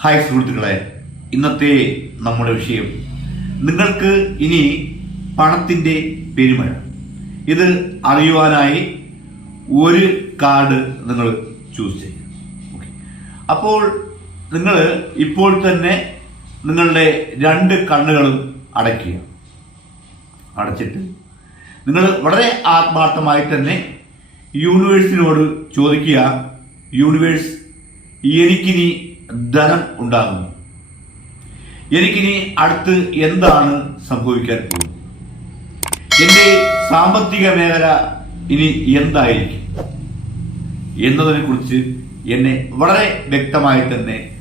Hi സുഹൃത്തുക്കളെ ഇന്നത്തെ നമ്മുടെ വിഷയം. നിങ്ങൾക്ക് ഇനി പണത്തിന്റെ പെരുമഴ. ഇത് അറിയുവാനായി ഒരു കാർഡ് നിങ്ങൾ ചൂസ് ചെയ്യുക. ഓക്കെ അപ്പോൾ നിങ്ങൾ ഇപ്പോൾ തന്നെ നിങ്ങളുടെ രണ്ട് കണ്ണുകളും അടയ്ക്കുക. അടച്ചിട്ട് നിങ്ങൾ വളരെ ആത്മാർത്ഥമായി തന്നെ യൂണിവേഴ്സിനോട് ചോദിക്കുക. യൂണിവേഴ്സ് എനിക്കിനി ധനം ഉണ്ടാകുന്നു. എനിക്കിനി അടുത്ത് എന്താണ് സംഭവിക്കാൻ പോകുന്നത്? എന്റെ സാമ്പത്തിക മേഖല ഇനി എന്തായിരിക്കും? എന്നതിനെ കുറിച്ച് എന്നെ വളരെ വ്യക്തമായി തന്നെ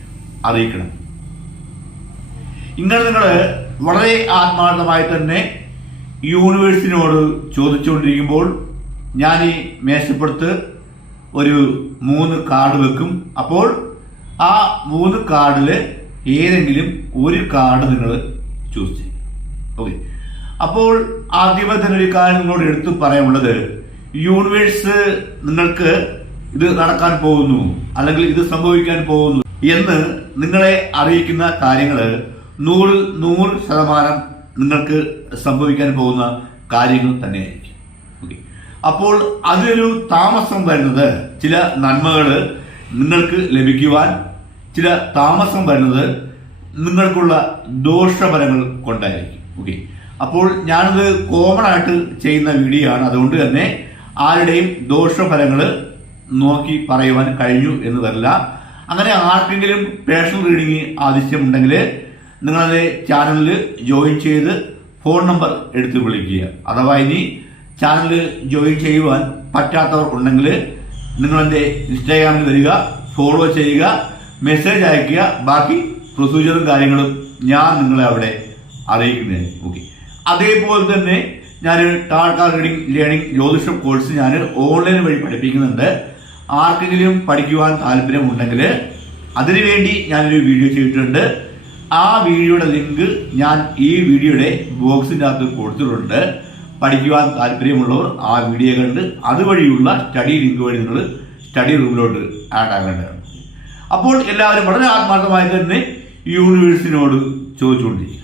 അറിയിക്കണം. ഇങ്ങനെ നിങ്ങൾ വളരെ ആത്മാർത്ഥമായി തന്നെ യൂണിവേഴ്സിനോട് ചോദിച്ചുകൊണ്ടിരിക്കുമ്പോൾ ഞാൻ ഈ മേശപ്പുറത്ത് ഒരു മൂന്ന് കാർഡ് വെക്കും. അപ്പോൾ ആ മൂന്ന് കാർഡിൽ ഏതെങ്കിലും ഒരു കാർഡ് നിങ്ങൾ ചൂസ് ചെയ്യും ഓക്കെ അപ്പോൾ ആദ്യമേ തന്നെ ഒരു കാര്യം നിങ്ങളോട് എടുത്തു പറയാനുള്ളത്. യൂണിവേഴ്സ് നിങ്ങൾക്ക് ഇത് നടക്കാൻ പോകുന്നു അല്ലെങ്കിൽ ഇത് സംഭവിക്കാൻ പോകുന്നു എന്ന് നിങ്ങളെ അറിയിക്കുന്ന കാര്യങ്ങൾ നൂറ് നൂറ് ശതമാനം നിങ്ങൾക്ക് സംഭവിക്കാൻ പോകുന്ന കാര്യങ്ങൾ തന്നെയായിരിക്കും. ഓക്കെ അപ്പോൾ അതിലൊരു താമസം വരുന്നത് ചില നന്മകൾ നിങ്ങൾക്ക് ലഭിക്കുവാൻ ചില താമസം വരുന്നത് നിങ്ങൾക്കുള്ള ദോഷഫലങ്ങൾ കൊണ്ടായിരിക്കും. ഓക്കെ അപ്പോൾ ഞാനത് കോമൺ ആയിട്ട് ചെയ്യുന്ന വീഡിയോ ആണ്. അതുകൊണ്ട് തന്നെ ആരുടെയും ദോഷഫലങ്ങൾ നോക്കി പറയുവാൻ കഴിഞ്ഞു എന്ന് വരില്ല അങ്ങനെ ആർക്കെങ്കിലും പേഴ്സണൽ റീഡിംഗ് ആവശ്യമുണ്ടെങ്കിൽ നിങ്ങളത് ചാനലിൽ ജോയിൻ ചെയ്ത് ഫോൺ നമ്പർ എടുത്ത് വിളിക്കുക. അഥവാ ഇനി ചാനൽ ജോയിൻ ചെയ്യുവാൻ പറ്റാത്തവർ ഉണ്ടെങ്കിൽ നിങ്ങളെന്റെ ഇൻസ്റ്റാഗ്രാമിൽ വരിക ഫോളോ ചെയ്യുക മെസ്സേജ് അയക്കുക ബാക്കി പ്രൊസീജിയറും കാര്യങ്ങളും ഞാൻ നിങ്ങളെ അവിടെ അറിയിക്കുന്നതാണ്. ഓക്കെ അതേപോലെ തന്നെ ഞാൻ ടാർക്കാർ റീഡിംഗ് ലേണിംഗ് ജ്യോതിഷം കോഴ്സ് ഞാൻ ഓൺലൈൻ വഴി പഠിപ്പിക്കുന്നുണ്ട്. ആർക്കെങ്കിലും പഠിക്കുവാൻ താല്പര്യമുണ്ടെങ്കിൽ അതിനുവേണ്ടി ഞാനൊരു വീഡിയോ ചെയ്തിട്ടുണ്ട്. ആ വീഡിയോയുടെ ലിങ്ക് ഞാൻ ഈ വീഡിയോയുടെ ബോക്സിന്റെ അകത്ത് കൊടുത്തിട്ടുണ്ട്. പഠിക്കുവാൻ താല്പര്യമുള്ളവർ ആ വീഡിയോ കണ്ട് അതുവഴിയുള്ള സ്റ്റഡി ലിങ്ക് വഴി നിങ്ങൾ സ്റ്റഡി റൂമിലോട്ട് ആഡ് ആകേണ്ടതാണ് അപ്പോൾ എല്ലാവരും വളരെ ആത്മാർത്ഥമായി തന്നെ യൂണിവേഴ്സിനോട് ചോദിച്ചുകൊണ്ടിരിക്കുക.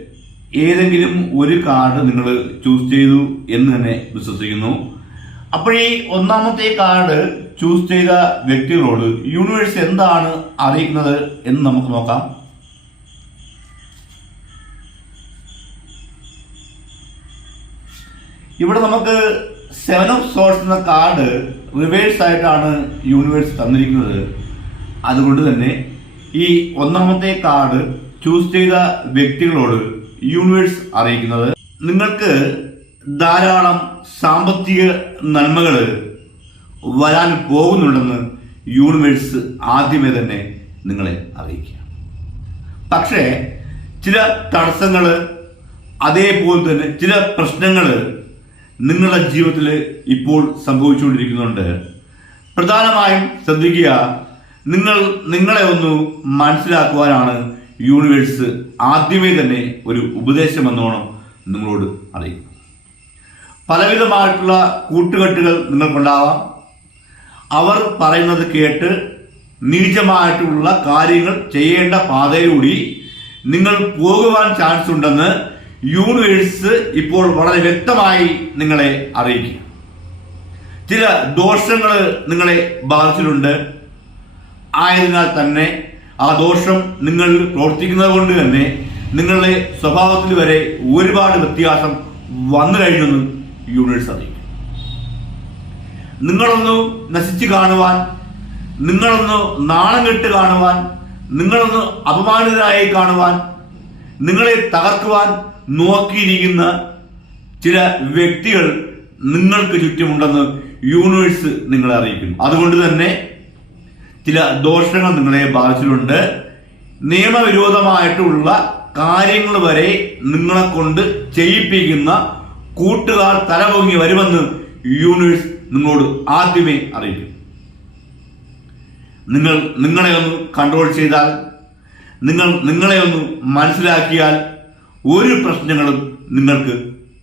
ഏതെങ്കിലും ഒരു കാർഡ് നിങ്ങൾ ചൂസ് ചെയ്തു എന്ന് തന്നെ വിശ്വസിക്കുന്നു. അപ്പോഴീ ഒന്നാമത്തെ കാർഡ് ചൂസ് ചെയ്ത വ്യക്തികളോട് യൂണിവേഴ്സ് എന്താണ് അറിയിക്കുന്നത് എന്ന് നമുക്ക് നോക്കാം. ഇവിടെ നമുക്ക് സെവൻ ഓഫ് സോഴ്സ് എന്ന കാർഡ് റിവേഴ്സ് ആയിട്ടാണ് യൂണിവേഴ്സ് തന്നിരിക്കുന്നത്. അതുകൊണ്ട് തന്നെ ഈ ഒന്നാമത്തെ കാർഡ് ചൂസ് ചെയ്ത വ്യക്തികളോട് യൂണിവേഴ്സ് അറിയിക്കുന്നത്. നിങ്ങൾക്ക് ധാരാളം സാമ്പത്തിക നന്മകൾ വരാൻ പോകുന്നുണ്ടെന്ന് യൂണിവേഴ്സ് ആദ്യമേ തന്നെ നിങ്ങളെ അറിയിക്കുക പക്ഷേ ചില തടസ്സങ്ങൾ അതേപോലെ തന്നെ ചില പ്രശ്നങ്ങൾ നിങ്ങളുടെ ജീവിതത്തിൽ ഇപ്പോൾ സംഭവിച്ചുകൊണ്ടിരിക്കുന്നുണ്ട്. പ്രധാനമായും ശ്രദ്ധിക്കുക നിങ്ങൾ നിങ്ങളെ ഒന്ന് മനസ്സിലാക്കുവാനാണ് യൂണിവേഴ്സ് ആദ്യമേ തന്നെ ഒരു ഉപദേശം എന്നോണം നിങ്ങളോട് അറിയിക്കും. പലവിധമായിട്ടുള്ള കൂട്ടുകെട്ടുകൾ നിങ്ങൾക്കുണ്ടാവാം. അവർ പറയുന്നത് കേട്ട് നീചമായിട്ടുള്ള കാര്യങ്ങൾ ചെയ്യേണ്ട പാതയിലൂടി നിങ്ങൾ പോകുവാൻ ചാൻസ് ഉണ്ടെന്ന് യൂണിവേഴ്സ് ഇപ്പോൾ വളരെ വ്യക്തമായി നിങ്ങളെ അറിയിക്കുക. ചില ദോഷങ്ങൾ നിങ്ങളെ ബാധിച്ചിട്ടുണ്ട്. ആയതിനാൽ തന്നെ ആ ദോഷം നിങ്ങൾ പ്രവർത്തിക്കുന്നത് കൊണ്ട് തന്നെ നിങ്ങളുടെ സ്വഭാവത്തിൽ വരെ ഒരുപാട് വ്യത്യാസം വന്നു കഴിഞ്ഞെന്ന് യൂണിവേഴ്സ് അറിയിക്കും നിങ്ങളൊന്ന് നശിച്ചു കാണുവാൻ നിങ്ങളൊന്ന് നാണം കെട്ട് കാണുവാൻ നിങ്ങളൊന്ന് അപമാനിതരായി കാണുവാൻ നിങ്ങളെ തകർക്കുവാൻ നോക്കിയിരിക്കുന്ന ചില വ്യക്തികൾ നിങ്ങൾക്ക് ചുറ്റുമുണ്ടെന്ന് യൂണിവേഴ്സ് നിങ്ങളെ അറിയിക്കുന്നു. അതുകൊണ്ട് തന്നെ ചില ദോഷങ്ങൾ നിങ്ങളെ ബാധിച്ചിട്ടുണ്ട്. നിയമവിരോധമായിട്ടുള്ള കാര്യങ്ങൾ വരെ നിങ്ങളെ കൊണ്ട് ചെയ്യിപ്പിക്കുന്ന കൂട്ടുകാർ തലപൊങ്ങി വരുമെന്ന് യൂണിവേഴ്സ് നിങ്ങളോട് ആദ്യമേ അറിയിക്കും. നിങ്ങൾ നിങ്ങളെ ഒന്ന് കൺട്രോൾ ചെയ്താൽ നിങ്ങൾ നിങ്ങളെ ഒന്ന് മനസ്സിലാക്കിയാൽ ഒരു പ്രശ്നങ്ങളും നിങ്ങൾക്ക്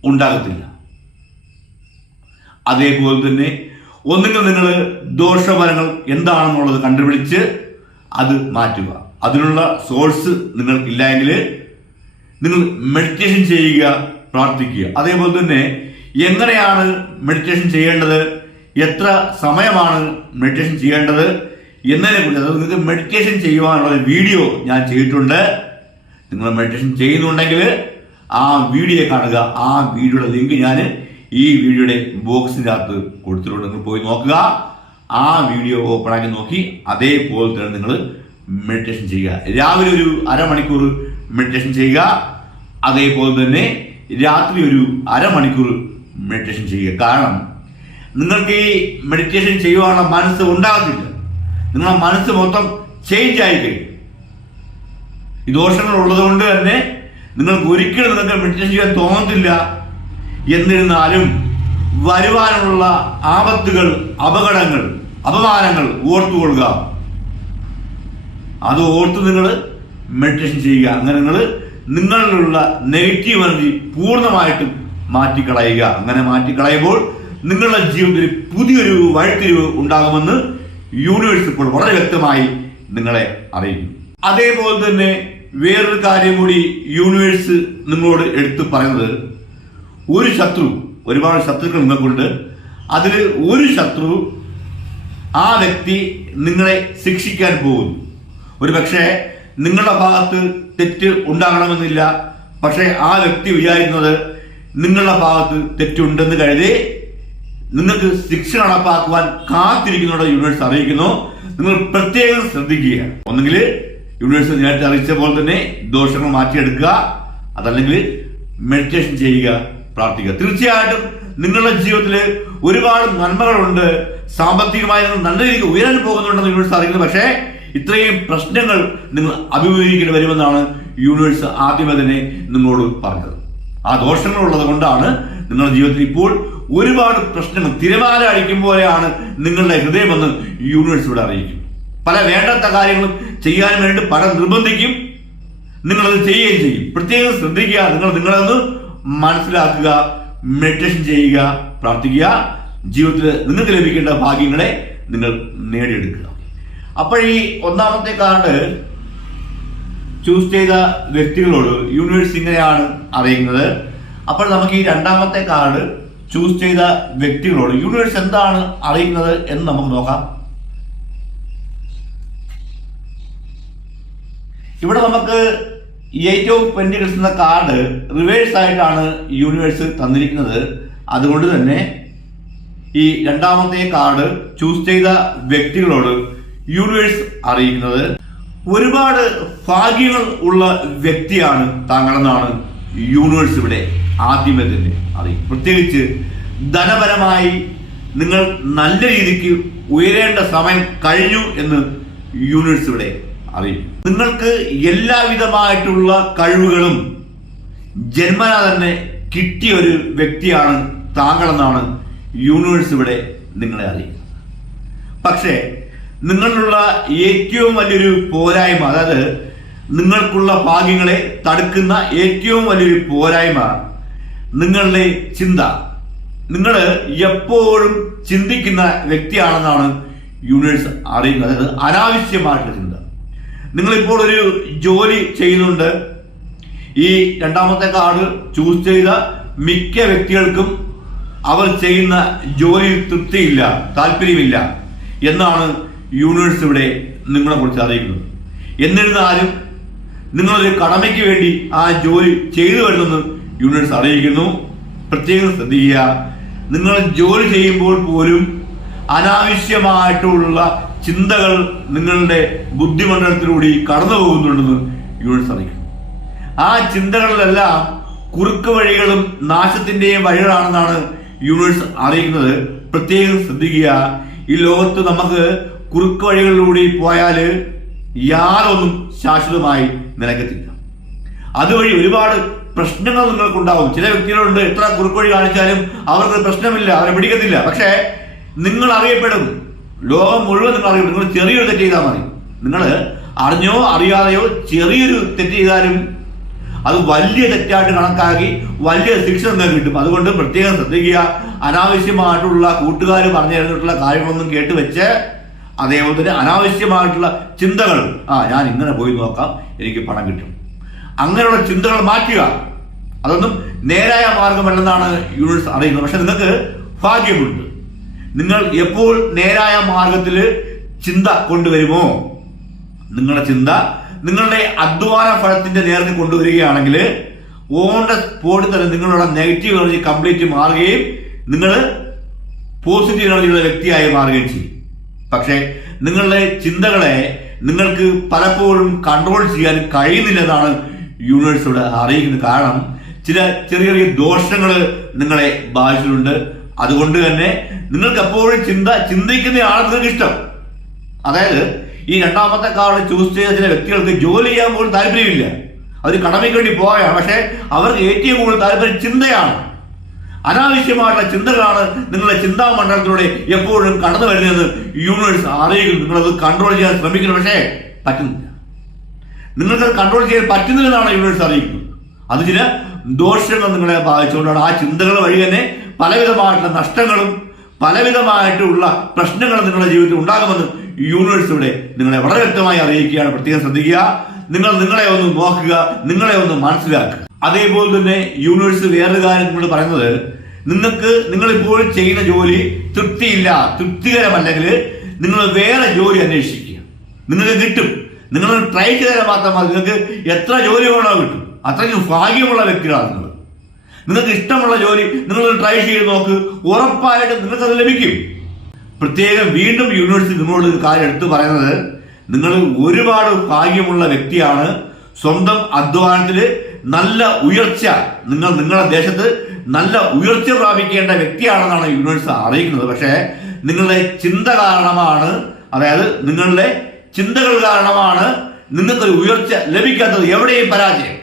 ഉണ്ടാകത്തില്ല. അതേപോലെ തന്നെ ഒന്നുകിൽ നിങ്ങൾ ദോഷഫലങ്ങൾ എന്താണെന്നുള്ളത് കണ്ടുപിടിച്ച് അത് മാറ്റുക. അതിനുള്ള സോഴ്സ് നിങ്ങൾക്കില്ലെങ്കിൽ നിങ്ങൾ മെഡിറ്റേഷൻ ചെയ്യുക പ്രാർത്ഥിക്കുക. അതേപോലെ തന്നെ എങ്ങനെയാണ് മെഡിറ്റേഷൻ ചെയ്യേണ്ടത് എത്ര സമയമാണ് മെഡിറ്റേഷൻ ചെയ്യേണ്ടത് എന്നതിനെ കുറിച്ച് അതായത് നിങ്ങൾക്ക് മെഡിറ്റേഷൻ ചെയ്യുവാനുള്ള വീഡിയോ ഞാൻ ചെയ്തിട്ടുണ്ട്. നിങ്ങൾ മെഡിറ്റേഷൻ ചെയ്യുന്നുണ്ടെങ്കിൽ ആ വീഡിയോ കാണുക. ആ വീഡിയോയുടെ ലിങ്ക് ഞാൻ ഈ വീഡിയോയുടെ ബോക്സിന്റെ അകത്ത് കൊടുത്തിട്ടുണ്ട്. നിങ്ങൾ പോയി നോക്കുക. ആ വീഡിയോ ഓപ്പൺ ആക്കി നോക്കി. അതേപോലെ തന്നെ നിങ്ങൾ മെഡിറ്റേഷൻ ചെയ്യുക. രാവിലെ ഒരു അരമണിക്കൂർ മെഡിറ്റേഷൻ ചെയ്യുക. അതേപോലെ തന്നെ രാത്രി ഒരു അരമണിക്കൂർ മെഡിറ്റേഷൻ ചെയ്യുക. കാരണം നിങ്ങൾക്ക് ഈ മെഡിറ്റേഷൻ ചെയ്യുവാനുള്ള മനസ്സ് ഉണ്ടാകത്തില്ല. നിങ്ങളുടെ മനസ്സ് മൊത്തം ചേഞ്ച് ആയി ഈ ദോഷങ്ങൾ ഉള്ളതുകൊണ്ട് തന്നെ നിങ്ങൾക്ക് ഒരിക്കലും നിങ്ങൾക്ക് മെഡിറ്റേഷൻ ചെയ്യാൻ തോന്നത്തില്ല. എന്നിരുന്നാലും വരുവാനുള്ള ആപത്തുകൾ അപകടങ്ങൾ അപമാനങ്ങൾ ഓർത്തുകൊള്ളുക. അത് ഓർത്ത് നിങ്ങൾ മെഡിറ്റേഷൻ ചെയ്യുക. അങ്ങനെ നിങ്ങൾ നിങ്ങളിലുള്ള നെഗറ്റീവ് എനർജി പൂർണമായിട്ടും മാറ്റിക്കളയുക. അങ്ങനെ മാറ്റിക്കളയുമ്പോൾ നിങ്ങളുടെ ജീവിതത്തിൽ പുതിയൊരു വഴിത്തിരിവ് ഉണ്ടാകുമെന്ന് യൂണിവേഴ്സ് ഇപ്പോൾ വളരെ വ്യക്തമായി നിങ്ങളെ അറിയിക്കും അതേപോലെ തന്നെ വേറൊരു കാര്യം കൂടി യൂണിവേഴ്സ് നിങ്ങളോട് എടുത്തു പറയുന്നത് ഒരു ശത്രു ഒരുപാട് ശത്രുക്കൾ നിങ്ങൾക്കുണ്ട്. അതിൽ ഒരു ശത്രു ആ വ്യക്തി നിങ്ങളെ ശിക്ഷിക്കാൻ പോകുന്നു. ഒരു പക്ഷേ നിങ്ങളുടെ ഭാഗത്ത് തെറ്റ് ഉണ്ടാകണമെന്നില്ല. പക്ഷേ ആ വ്യക്തി വിചാരിക്കുന്നത് നിങ്ങളുടെ ഭാഗത്ത് തെറ്റുണ്ടെന്ന് കരുതി നിങ്ങൾക്ക് ശിക്ഷ നടപ്പാക്കുവാൻ കാത്തിരിക്കുന്നവരുടെ യൂണിവേഴ്സ് അറിയിക്കുന്നു. നിങ്ങൾ പ്രത്യേകം ശ്രദ്ധിക്കുക. ഒന്നുകിൽ യൂണിവേഴ്സ് നേരത്തെ അറിയിച്ച പോലെ തന്നെ ദോഷങ്ങൾ മാറ്റിയെടുക്കുക. അതല്ലെങ്കിൽ മെഡിറ്റേഷൻ ചെയ്യുക. പ്രാർത്ഥിക്കുക. തീർച്ചയായിട്ടും നിങ്ങളുടെ ജീവിതത്തിൽ ഒരുപാട് നന്മകളുണ്ട്. സാമ്പത്തികമായി നല്ല രീതിക്ക് ഉയരാൻ പോകുന്നുണ്ടെന്ന് യൂണിവേഴ്സ് അറിയുന്നു പക്ഷേ ഇത്രയും പ്രശ്നങ്ങൾ നിങ്ങൾ അഭിമുഖീകരിക്കേണ്ടി വരുമെന്നാണ് യൂണിവേഴ്സ് ആദ്യമേ തന്നെ നിങ്ങളോട് പറഞ്ഞത്. ആ ദോഷങ്ങൾ ഉള്ളത് കൊണ്ടാണ് നിങ്ങളുടെ ജീവിതത്തിൽ ഇപ്പോൾ ഒരുപാട് പ്രശ്നങ്ങൾ തിരമാല അടിക്കും പോലെയാണ് നിങ്ങളുടെ ഹൃദയമെന്ന് യൂണിവേഴ്സ് ഇവിടെ അറിയിക്കും. പല വേണ്ടാത്ത കാര്യങ്ങളും ചെയ്യാൻ വേണ്ടി പല നിർബന്ധിക്കും. നിങ്ങളത് ചെയ്യുകയും ചെയ്യും. പ്രത്യേകം ശ്രദ്ധിക്കുക. നിങ്ങൾ നിങ്ങളൊന്ന് മനസ്സിലാക്കുക മെഡിറ്റേഷൻ ചെയ്യുക പ്രാർത്ഥിക്കുക. ജീവിതത്തിൽ നിങ്ങൾക്ക് ലഭിക്കേണ്ട ഭാഗ്യങ്ങളെ നിങ്ങൾ നേടിയെടുക്കുക. അപ്പോൾ ഈ ഒന്നാമത്തെ കാർഡ് ചൂസ് ചെയ്ത വ്യക്തികളോട് യൂണിവേഴ്സ് ഇങ്ങനെയാണ് അറിയുന്നത്. അപ്പോൾ നമുക്ക് ഈ രണ്ടാമത്തെ കാർഡ് ചൂസ് ചെയ്ത വ്യക്തികളോട് യൂണിവേഴ്സ് എന്താണ് അറിയുന്നത് എന്ന് നമുക്ക് നോക്കാം. ഇവിടെ നമുക്ക് എയ്റ്റ് ഓഫ് കിട്ടുന്ന കാർഡ് റിവേഴ്സ് ആയിട്ടാണ് യൂണിവേഴ്സ് തന്നിരിക്കുന്നത്. അതുകൊണ്ട് തന്നെ ഈ രണ്ടാമത്തെ കാർഡ് ചൂസ് ചെയ്ത വ്യക്തികളോട് യൂണിവേഴ്സ് അറിയിക്കുന്നത്. ഒരുപാട് ഭാഗ്യങ്ങൾ ഉള്ള വ്യക്തിയാണ് താങ്കളെന്നാണ് യൂണിവേഴ്സ് ഇവിടെ ആദ്യമേ തന്നെ അറിയും പ്രത്യേകിച്ച് ധനപരമായി നിങ്ങൾ നല്ല രീതിക്ക് ഉയരേണ്ട സമയം കഴിഞ്ഞു എന്ന് യൂണിവേഴ്സ് ഇവിടെ അറിയും. നിങ്ങൾക്ക് എല്ലാവിധമായിട്ടുള്ള കഴിവുകളും ജന്മന തന്നെ കിട്ടിയ ഒരു വ്യക്തിയാണ് താങ്കളെന്നാണ് യൂണിവേഴ്സ് ഇവിടെ നിങ്ങളെ അറിയിക്കുന്നത്. പക്ഷേ നിങ്ങളിലുള്ള ഏറ്റവും വലിയൊരു പോരായ്മ അതായത് നിങ്ങൾക്കുള്ള ഭാഗ്യങ്ങളെ തടുക്കുന്ന ഏറ്റവും വലിയൊരു പോരായ്മ നിങ്ങളുടെ ചിന്ത. നിങ്ങൾ എപ്പോഴും ചിന്തിക്കുന്ന വ്യക്തിയാണെന്നാണ് യൂണിവേഴ്സ് അറിയുന്നത്. അതായത് അനാവശ്യമായിട്ടുള്ള ചിന്ത. നിങ്ങളിപ്പോൾ ഒരു ജോലി ചെയ്യുന്നുണ്ട്. ഈ രണ്ടാമത്തെ കാർഡ് ചൂസ് ചെയ്ത മിക്ക വ്യക്തികൾക്കും അവർ ചെയ്യുന്ന ജോലിയിൽ തൃപ്തിയില്ല താല്പര്യമില്ല എന്നാണ് യൂണിവേഴ്സ് ഇവിടെ നിങ്ങളെ കുറിച്ച് അറിയിക്കുന്നത്. എന്നിരുന്നാലും നിങ്ങളൊരു കടമയ്ക്ക് വേണ്ടി ആ ജോലി ചെയ്തു വരുന്നെന്ന് യൂണിവേഴ്സ് അറിയിക്കുന്നു. പ്രത്യേകം ശ്രദ്ധിക്കുക. നിങ്ങൾ ജോലി ചെയ്യുമ്പോൾ പോലും അനാവശ്യമായിട്ടുള്ള ചിന്തകൾ നിങ്ങളുടെ ബുദ്ധിമണ്ഡലത്തിലൂടെ കടന്നു പോകുന്നുണ്ടെന്ന് യൂണിവേഴ്സ് അറിയിക്കുന്നു. ആ ചിന്തകളിലെല്ലാം കുറുക്ക് വഴികളും നാശത്തിന്റെയും വഴികളാണെന്നാണ് യൂണിവേഴ്സ് അറിയിക്കുന്നത്. പ്രത്യേകം ശ്രദ്ധിക്കുക. ഈ ലോകത്ത് നമുക്ക് കുറുക്ക് വഴികളിലൂടെ പോയാൽ യാതൊന്നും ശാശ്വതമായി നിലക്കത്തില്ല അതുവഴി ഒരുപാട് പ്രശ്നങ്ങൾ നിങ്ങൾക്കുണ്ടാവും ചില വ്യക്തികളുണ്ട് എത്ര കുറുക്ക് വഴി കാണിച്ചാലും അവർക്ക് പ്രശ്നമില്ല അവരെ പിടിക്കത്തില്ല. പക്ഷേ നിങ്ങൾ അറിയപ്പെടും ലോകം മുഴുവൻ നിങ്ങൾ അറിയും. നിങ്ങൾ ചെറിയൊരു തെറ്റ് ചെയ്താൽ മതി. നിങ്ങൾ അറിഞ്ഞോ അറിയാതെയോ ചെറിയൊരു തെറ്റ് ചെയ്താലും അത് വലിയ തെറ്റായിട്ട് കണക്കാക്കി വലിയ ശിക്ഷ നിങ്ങൾക്ക് കിട്ടും. അതുകൊണ്ട് പ്രത്യേകം ശ്രദ്ധിക്കുക. അനാവശ്യമായിട്ടുള്ള കൂട്ടുകാർ പറഞ്ഞു തരുന്നിട്ടുള്ള കാര്യങ്ങളൊന്നും കേട്ട് വെച്ച് അതേപോലെ തന്നെ അനാവശ്യമായിട്ടുള്ള ചിന്തകൾ. ആ ഞാൻ ഇങ്ങനെ പോയി നോക്കാം. എനിക്ക് പണം കിട്ടും. അങ്ങനെയുള്ള ചിന്തകൾ മാറ്റുക. അതൊന്നും നേരായ മാർഗമല്ലെന്നാണ് യൂണിവേഴ്സ് അറിയുന്നത്. പക്ഷെ നിങ്ങൾക്ക് ഭാഗ്യമുണ്ട്. നിങ്ങൾ എപ്പോൾ നേരായ മാർഗത്തിൽ ചിന്ത കൊണ്ടുവരുമോ? നിങ്ങളുടെ ചിന്ത നിങ്ങളുടെ അധ്വാന ഫലത്തിന്റെ നേർക്ക് കൊണ്ടുവരികയാണെങ്കിൽ ഓൺ ദ സ്പോട്ടിൽ തന്നെ നിങ്ങളുടെ നെഗറ്റീവ് എനർജി കംപ്ലീറ്റ് മാറുകയും നിങ്ങൾ പോസിറ്റീവ് എനർജിയുള്ള വ്യക്തിയായി മാറുകയും ചെയ്യും. പക്ഷേ നിങ്ങളുടെ ചിന്തകളെ നിങ്ങൾക്ക് പലപ്പോഴും കൺട്രോൾ ചെയ്യാൻ കഴിയുന്നില്ലെന്നാണ് യൂണിവേഴ്സിലൂടെ അറിയിക്കുന്നത്. കാരണം ചില ചെറിയ ചെറിയ ദോഷങ്ങൾ നിങ്ങളെ ബാധിച്ചിട്ടുണ്ട്. അതുകൊണ്ട് തന്നെ നിങ്ങൾക്ക് എപ്പോഴും ചിന്ത ചിന്തിക്കുന്ന ആൾ നിങ്ങൾക്ക് ഇഷ്ടം. അതായത് ഈ രണ്ടാമത്തെ കാർഡ് ചൂസ് ചെയ്ത ചില വ്യക്തികൾക്ക് ജോലി ചെയ്യാൻ പോലും താല്പര്യമില്ല. അവർ കടമയ്ക്ക് വേണ്ടി പോയാണ് പക്ഷേ അവർക്ക് ഏറ്റവും കൂടുതൽ താല്പര്യം ചിന്തയാണ്. അനാവശ്യമായിട്ടുള്ള ചിന്തകളാണ് നിങ്ങളുടെ ചിന്താ മണ്ഡലത്തിലൂടെ എപ്പോഴും കടന്നു വരുന്നതെന്ന് യൂണിവേഴ്സ് അറിയിക്കുന്നു നിങ്ങളത് കൺട്രോൾ ചെയ്യാൻ ശ്രമിക്കുന്നു. പക്ഷേ പറ്റുന്നില്ല. നിങ്ങൾക്ക് കൺട്രോൾ ചെയ്യാൻ പറ്റുന്നില്ലെന്നാണ് യൂണിവേഴ്സ് അറിയിക്കുന്നത്. അത് ചില ദോഷങ്ങൾ നിങ്ങളെ ബാധിച്ചുകൊണ്ടാണ്. ആ ചിന്തകൾ വഴി തന്നെ പലവിധമായിട്ടുള്ള നഷ്ടങ്ങളും പലവിധമായിട്ടുള്ള പ്രശ്നങ്ങളും നിങ്ങളുടെ ജീവിതത്തിൽ ഉണ്ടാകുമെന്ന് യൂണിവേഴ്സ് ഇവിടെ നിങ്ങളെ വളരെ വ്യക്തമായി അറിയിക്കുകയാണ്. പ്രത്യേകം ശ്രദ്ധിക്കുക. നിങ്ങൾ നിങ്ങളെ ഒന്ന് നോക്കുക നിങ്ങളെ ഒന്ന് മനസ്സിലാക്കുക. അതേപോലെ തന്നെ യൂണിവേഴ്സ് വേറൊരു കാര്യം നിങ്ങളോട് പറയുന്നത് നിങ്ങൾക്ക് നിങ്ങൾ ഇപ്പോൾ ചെയ്യുന്ന ജോലി തൃപ്തിയില്ല തൃപ്തികരമല്ലെങ്കിൽ നിങ്ങൾ വേറെ ജോലി അന്വേഷിക്കുക. നിങ്ങൾക്ക് കിട്ടും. നിങ്ങൾ ട്രൈ ചെയ്താൽ മാത്രം നിങ്ങൾക്ക് എത്ര ജോലി വേണോ കിട്ടും. അത്രയും ഭാഗ്യമുള്ള വ്യക്തികളാണ് നിങ്ങൾ. നിങ്ങൾക്ക് ഇഷ്ടമുള്ള ജോലി നിങ്ങൾ ട്രൈ ചെയ്ത് നോക്ക്. ഉറപ്പായിട്ടും നിങ്ങൾക്കത് ലഭിക്കും. പ്രത്യേകം വീണ്ടും യൂണിവേഴ്സിറ്റി നിങ്ങളോട് ഒരു കാര്യം എടുത്തു പറയുന്നത് നിങ്ങൾ ഒരുപാട് ഭാഗ്യമുള്ള വ്യക്തിയാണ്. സ്വന്തം അധ്വാനത്തിൽ നല്ല ഉയർച്ച നിങ്ങൾ നിങ്ങളുടെ ദേശത്ത് നല്ല ഉയർച്ച പ്രാപിക്കേണ്ട വ്യക്തിയാണെന്നാണ് യൂണിവേഴ്സ് അറിയിക്കുന്നത്. പക്ഷേ നിങ്ങളുടെ ചിന്ത കാരണമാണ് അതായത് നിങ്ങളുടെ ചിന്തകൾ കാരണമാണ് നിങ്ങൾക്കൊരു ഉയർച്ച ലഭിക്കാത്തത്. എവിടെയും പരാജയം.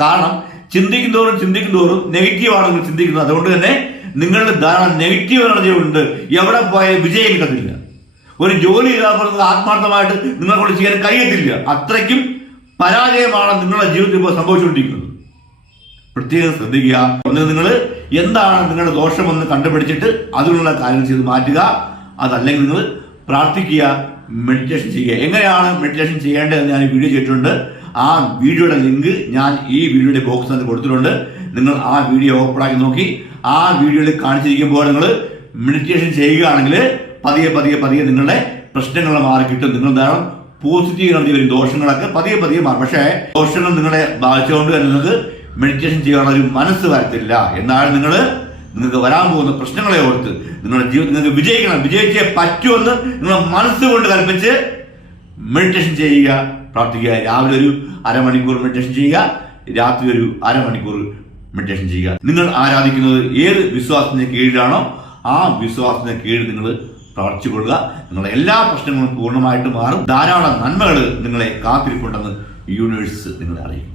കാരണം ചിന്തിക്കും തോറും ചിന്തിക്കും തോറും നെഗറ്റീവാണ് നിങ്ങൾ ചിന്തിക്കുന്നത് അതുകൊണ്ട് തന്നെ നിങ്ങളുടെ ധാരണ നെഗറ്റീവ് എനർജി ഉണ്ട്. എവിടെ പോയാൽ വിജയം കിട്ടത്തില്ല ഒരു ജോലി ചെയ്താൽ ആത്മാർത്ഥമായിട്ട് നിങ്ങളെ കൊണ്ട് ചെയ്യാൻ കഴിയത്തില്ല. അത്രയ്ക്കും പരാജയമാണ് നിങ്ങളുടെ ജീവിതത്തിൽ ഇപ്പോൾ സംഭവിച്ചുകൊണ്ടിരിക്കുന്നത്. പ്രത്യേകം ശ്രദ്ധിക്കുക. ഒന്ന് നിങ്ങൾ എന്താണ് നിങ്ങളുടെ ദോഷമെന്ന് കണ്ടുപിടിച്ചിട്ട് അതിനുള്ള കാര്യങ്ങൾ ചെയ്ത് മാറ്റുക. അതല്ലെങ്കിൽ നിങ്ങൾ പ്രാർത്ഥിക്കുക മെഡിറ്റേഷൻ ചെയ്യുക. എങ്ങനെയാണ് മെഡിറ്റേഷൻ ചെയ്യേണ്ടതെന്ന് ഞാൻ വീഡിയോ ചെയ്തിട്ടുണ്ട്. ആ വീഡിയോയുടെ ലിങ്ക് ഞാൻ ഈ വീഡിയോയുടെ ബോക്സിനകത്ത് കൊടുത്തിട്ടുണ്ട്. നിങ്ങൾ ആ വീഡിയോ ഓപ്പണാക്കി നോക്കി. ആ വീഡിയോയിൽ കാണിച്ചിരിക്കുമ്പോൾ നിങ്ങൾ മെഡിറ്റേഷൻ ചെയ്യുകയാണെങ്കിൽ പതിയെ പതിയെ പതിയെ നിങ്ങളുടെ പ്രശ്നങ്ങൾ മാറി കിട്ടും. നിങ്ങൾ ധാരാളം പോസിറ്റീവ് എനർജി വരും. ദോഷങ്ങളൊക്കെ പതിയെ പതിയെ മാറും. പക്ഷേ ദോഷങ്ങൾ നിങ്ങളെ ബാധിച്ചുകൊണ്ട് തന്നെ നിങ്ങൾക്ക് മെഡിറ്റേഷൻ ചെയ്യാനുള്ള ഒരു മനസ്സ് വരത്തില്ല. എന്നാൽ നിങ്ങൾ നിങ്ങൾക്ക് വരാൻ പോകുന്ന പ്രശ്നങ്ങളെ ഓർത്ത് നിങ്ങളുടെ ജീവിതം നിങ്ങൾക്ക് വിജയിക്കണം. വിജയിച്ചേ പറ്റുമെന്ന് നിങ്ങളുടെ മനസ്സുകൊണ്ട് കൽപ്പിച്ച് മെഡിറ്റേഷൻ ചെയ്യുക. പ്രാർത്ഥിക്കുക. രാവിലെ ഒരു അരമണിക്കൂർ മെഡിറ്റേഷൻ ചെയ്യുക. രാത്രി ഒരു അരമണിക്കൂർ മെഡിറ്റേഷൻ ചെയ്യുക. നിങ്ങൾ ആരാധിക്കുന്നത് ഏത് വിശ്വാസത്തിന് കീഴിലാണോ ആ വിശ്വാസത്തിന് കീഴിൽ നിങ്ങൾ പ്രവർത്തിച്ചു കൊള്ളുക. നിങ്ങളുടെ എല്ലാ പ്രശ്നങ്ങളും പൂർണമായിട്ട് മാറും. ധാരാളം നന്മകൾ നിങ്ങളെ കാത്തിരിപ്പുണ്ടെന്ന് യൂണിവേഴ്സ് നിങ്ങളെ അറിയും.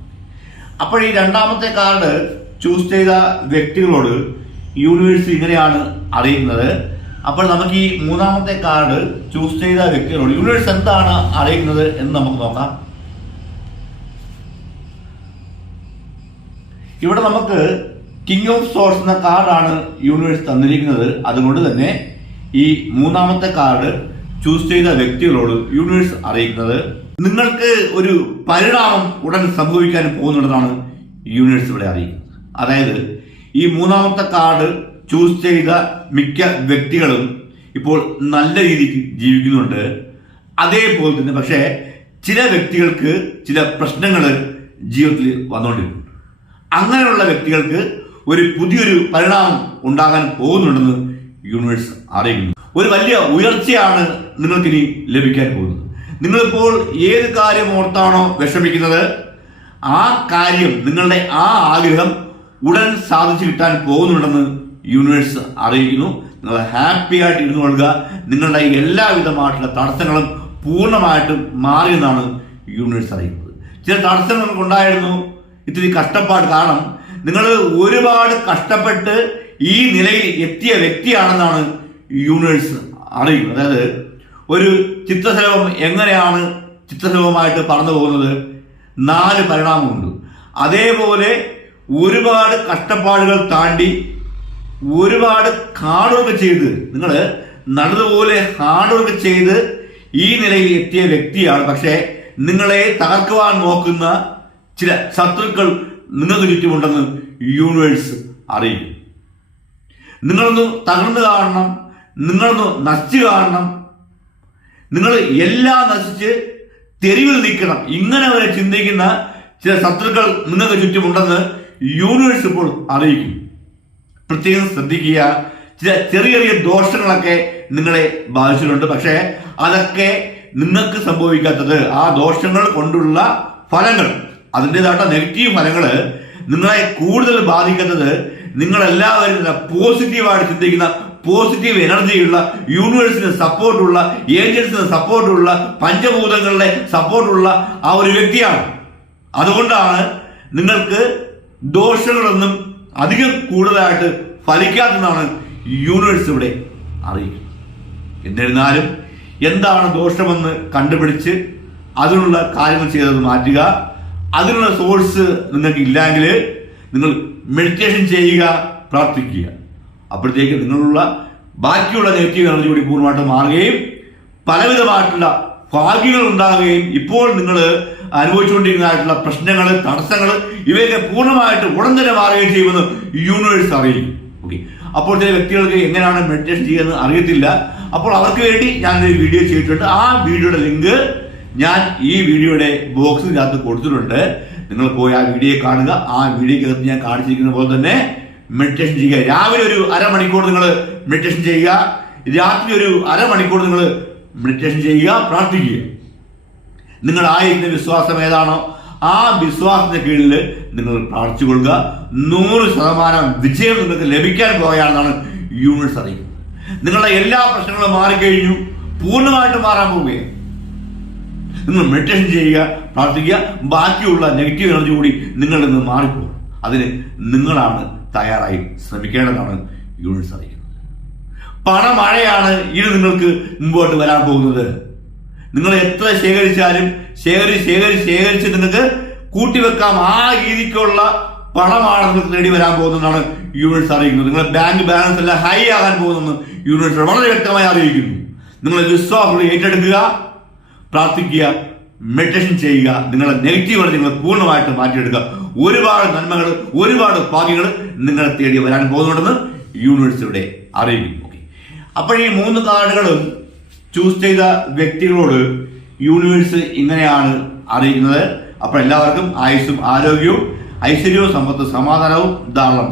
അപ്പോൾ ഈ രണ്ടാമത്തെ കാർഡ് ചൂസ് ചെയ്ത വ്യക്തികളോട് യൂണിവേഴ്സ് ഇങ്ങനെയാണ് അറിയുന്നത്. അപ്പോൾ നമുക്ക് ഈ മൂന്നാമത്തെ കാർഡ് ചൂസ് ചെയ്ത വ്യക്തികളോട് യൂണിവേഴ്സ് എന്താണ് അറിയുന്നത്? എന്ന് നമുക്ക് നോക്കാം. ഇവിടെ നമുക്ക് കിങ് ഓഫ് സോഴ്സ് എന്ന കാർഡാണ് യൂണിവേഴ്സ് തന്നിരിക്കുന്നത്. അതുകൊണ്ട് തന്നെ ഈ മൂന്നാമത്തെ കാർഡ് ചൂസ് ചെയ്ത വ്യക്തികളോട് യൂണിവേഴ്സ് അറിയിക്കുന്നത്. നിങ്ങൾക്ക് ഒരു പരിണാമം ഉടൻ സംഭവിക്കാൻ പോകുന്നുണ്ടെന്നാണ് യൂണിവേഴ്സ് ഇവിടെ അറിയിക്കുന്നത്. അതായത് ഈ മൂന്നാമത്തെ കാർഡ് ചൂസ് ചെയ്ത മിക്ക വ്യക്തികളും ഇപ്പോൾ നല്ല രീതിക്ക് ജീവിക്കുന്നുണ്ട്. അതേപോലെ തന്നെ പക്ഷേ ചില വ്യക്തികൾക്ക് ചില പ്രശ്നങ്ങൾ ജീവിതത്തിൽ വന്നുകൊണ്ടിരിക്കുന്നു അങ്ങനെയുള്ള വ്യക്തികൾക്ക് ഒരു പുതിയൊരു പരിണാമം ഉണ്ടാകാൻ പോകുന്നുണ്ടെന്ന് യൂണിവേഴ്സ് അറിയിക്കുന്നു ഒരു വലിയ ഉയർച്ചയാണ് നിങ്ങൾക്കിനി ലഭിക്കാൻ പോകുന്നത്. നിങ്ങളിപ്പോൾ ഏത് കാര്യം ഓർത്താണോ വിഷമിക്കുന്നത്? ആ കാര്യം നിങ്ങളുടെ ആ ആഗ്രഹം ഉടൻ സാധിച്ചു കിട്ടാൻ പോകുന്നുണ്ടെന്ന് യൂണിവേഴ്സ് അറിയിക്കുന്നു. നിങ്ങൾ ഹാപ്പി ആയിട്ട് ഇരുന്നു കൊള്ളുക. നിങ്ങളുടെ എല്ലാവിധമായിട്ടുള്ള തടസ്സങ്ങളും പൂർണമായിട്ടും മാറിയെന്നാണ് യൂണിവേഴ്സ് അറിയിക്കുന്നത്. ചില തടസ്സങ്ങൾ ഉണ്ടായിരുന്നു. ഇത്തിരി കഷ്ടപ്പാട് കാരണം നിങ്ങൾ ഒരുപാട് കഷ്ടപ്പെട്ട് ഈ നിലയിൽ എത്തിയ വ്യക്തിയാണെന്നാണ് യൂണിവേഴ്സ് അറിയുന്നത്. അതായത് ഒരു ചിത്രശലഭം എങ്ങനെയാണ് ചിത്രശലഭമായിട്ട് പറന്നു പോകുന്നത്? നാല് പരിണാമമുണ്ട് അതേപോലെ ഒരുപാട് കഷ്ടപ്പാടുകൾ താണ്ടി ഒരുപാട് വർക്ക് ചെയ്ത് നിങ്ങൾ നല്ലതുപോലെ ഹാർഡ് വർക്ക് ചെയ്ത് ഈ നിലയിൽ എത്തിയ വ്യക്തിയാണ്. പക്ഷേ നിങ്ങളെ തകർക്കുവാൻ നോക്കുന്ന ചില ശത്രുക്കൾ നിങ്ങൾക്ക് ചുറ്റുമുണ്ടെന്ന് യൂണിവേഴ്സ് അറിയും. നിങ്ങളൊന്ന് തകർന്നു കാണണം നിങ്ങളൊന്ന് നശിച്ചു കാണണം. നിങ്ങൾ എല്ലാം നശിച്ച് തെരുവിൽ നിൽക്കണം. ഇങ്ങനെ വരെ ചിന്തിക്കുന്ന ചില ശത്രുക്കൾ നിങ്ങൾക്ക് ചുറ്റുമുണ്ടെന്ന് യൂണിവേഴ്സ് ഇപ്പോൾ അറിയിക്കും. പ്രത്യേകം ശ്രദ്ധിക്കുക. ചില ചെറിയ ചെറിയ ദോഷങ്ങളൊക്കെ നിങ്ങളെ ബാധിച്ചിട്ടുണ്ട്. പക്ഷേ അതൊക്കെ നിങ്ങൾക്ക് സംഭവിക്കാത്തത് ആ ദോഷങ്ങൾ കൊണ്ടുള്ള ഫലങ്ങൾ അതിന്റെതായിട്ട് നെഗറ്റീവ് ഫലങ്ങൾ നിങ്ങളെ കൂടുതൽ ബാധിക്കുന്നത് നിങ്ങളെല്ലാവരും പോസിറ്റീവായിട്ട് ചിന്തിക്കുന്ന പോസിറ്റീവ് എനർജിയുള്ള യൂണിവേഴ്സിന് സപ്പോർട്ടുള്ള ഏജൻസിന് സപ്പോർട്ടുള്ള പഞ്ചഭൂതങ്ങളുടെ സപ്പോർട്ടുള്ള ആ ഒരു വ്യക്തിയാണ്. അതുകൊണ്ടാണ് നിങ്ങൾക്ക് ദോഷങ്ങളൊന്നും അധികം കൂടുതലായിട്ട് ഫലിക്കാത്തെന്നാണ് യൂണിവേഴ്സ് ഇവിടെ അറിയിക്കുന്നത്. എന്നിരുന്നാലും എന്താണ് ദോഷമെന്ന് കണ്ടുപിടിച്ച് അതിനുള്ള കാര്യങ്ങൾ ചെയ്തത് മാറ്റുക അതിനുള്ള സോഴ്സ് നിങ്ങൾക്ക് ഇല്ലെങ്കിൽ നിങ്ങൾ മെഡിറ്റേഷൻ ചെയ്യുക പ്രാർത്ഥിക്കുക. അപ്പോഴത്തേക്ക് നിങ്ങളുള്ള ബാക്കിയുള്ള നെഗറ്റീവ് എനർജി കൂടി പൂർണമായിട്ട് മാറുകയും പലവിധമായിട്ടുള്ള ഭാഗ്യങ്ങൾ ഉണ്ടാകുകയും ഇപ്പോൾ നിങ്ങൾ അനുഭവിച്ചുകൊണ്ടിരിക്കുന്നതായിട്ടുള്ള പ്രശ്നങ്ങൾ തടസ്സങ്ങൾ ഇവയൊക്കെ പൂർണമായിട്ട് ഉടൻ തന്നെ മാറുകയും ചെയ്യുമെന്ന് യൂണിവേഴ്സ് അറിയിക്കും. ഓക്കെ അപ്പോൾ ചില വ്യക്തികൾക്ക് എങ്ങനെയാണ് മെഡിറ്റേഷൻ ചെയ്യുന്നത് അറിയത്തില്ല. അപ്പോൾ അവർക്ക് വേണ്ടി ഞാൻ ഒരു വീഡിയോ ചെയ്തിട്ടുണ്ട്. ആ വീഡിയോയുടെ ലിങ്ക് ഞാൻ ഈ വീഡിയോയുടെ ബോക്സിനകത്ത് കൊടുത്തിട്ടുണ്ട്. നിങ്ങൾ പോയി ആ വീഡിയോ കാണുക. ആ വീഡിയോക്കകത്ത് ഞാൻ കാണിച്ചിരിക്കുന്ന പോലെ തന്നെ മെഡിറ്റേഷൻ ചെയ്യുക. രാവിലെ ഒരു അരമണിക്കൂർ നിങ്ങൾ മെഡിറ്റേഷൻ ചെയ്യുക. രാത്രി ഒരു അരമണിക്കൂർ നിങ്ങൾ മെഡിറ്റേഷൻ ചെയ്യുക. പ്രാർത്ഥിക്കുക. നിങ്ങൾ ആയിരിക്കുന്ന വിശ്വാസം ഏതാണോ ആ വിശ്വാസത്തിന്റെ കീഴിൽ നിങ്ങൾ പ്രാർത്ഥിച്ചു കൊള്ളുക. നൂറ് ശതമാനം വിജയം നിങ്ങൾക്ക് ലഭിക്കാൻ പോകുകയാണെന്നാണ് യൂണിവേഴ്സ് അറിയിക്കുന്നത്. നിങ്ങളുടെ എല്ലാ പ്രശ്നങ്ങളും മാറിക്കഴിഞ്ഞു. പൂർണമായിട്ട് മാറാൻ പോവുകയാണ്. നിങ്ങൾ മെഡിറ്റേഷൻ ചെയ്യുക പ്രാർത്ഥിക്കുക. ബാക്കിയുള്ള നെഗറ്റീവ് എനർജി കൂടി നിങ്ങളിൽ നിന്ന് മാറിപ്പോകും. അതിന് നിങ്ങളാണ് തയ്യാറായി ശ്രമിക്കേണ്ടതാണ് യൂണിവേഴ്സ് അറിയിക്കുന്നത്. പണമഴയാണ് ഇനി നിങ്ങൾക്ക് മുമ്പോട്ട് വരാൻ പോകുന്നത്. നിങ്ങൾ എത്ര ശേഖരിച്ചാലും ശേഖരിച്ച് ശേഖരിച്ച് ശേഖരിച്ച് നിങ്ങൾക്ക് കൂട്ടിവെക്കാം. ആ രീതിക്കുള്ള പണമാണ് നിങ്ങൾക്ക് നേടി വരാൻ പോകുന്നതെന്നാണ് യൂണിവേഴ്സ് അറിയിക്കുന്നത്. നിങ്ങളുടെ ബാങ്ക് ബാലൻസ് എല്ലാം ഹൈ ആകാൻ പോകുന്നെന്ന് യൂണിവേഴ്സ് വളരെ വ്യക്തമായി അറിയിക്കുന്നു. നിങ്ങൾ വിശ്വാസം ഏറ്റെടുക്കുക പ്രാർത്ഥിക്കുക മെഡിറ്റേഷൻ ചെയ്യുക. നിങ്ങളുടെ നെഗറ്റീവ് നിങ്ങൾ പൂർണമായിട്ട് മാറ്റിയെടുക്കുക. ഒരുപാട് നന്മകൾ ഒരുപാട് ഭാഗ്യങ്ങൾ നിങ്ങളെ തേടി വരാൻ പോകുന്നുണ്ടെന്ന് യൂണിവേഴ്സിലൂടെ അറിയിക്കും ഓക്കെ അപ്പോൾ ഈ മൂന്ന് കാർഡുകളും ചൂസ് ചെയ്ത വ്യക്തികളോട് യൂണിവേഴ്സ് ഇങ്ങനെയാണ് അറിയിക്കുന്നത് അപ്പോൾ എല്ലാവർക്കും ആയുസ്സും ആരോഗ്യവും ഐശ്വര്യവും സമ്പത്തും സമാധാനവും ധാരാളം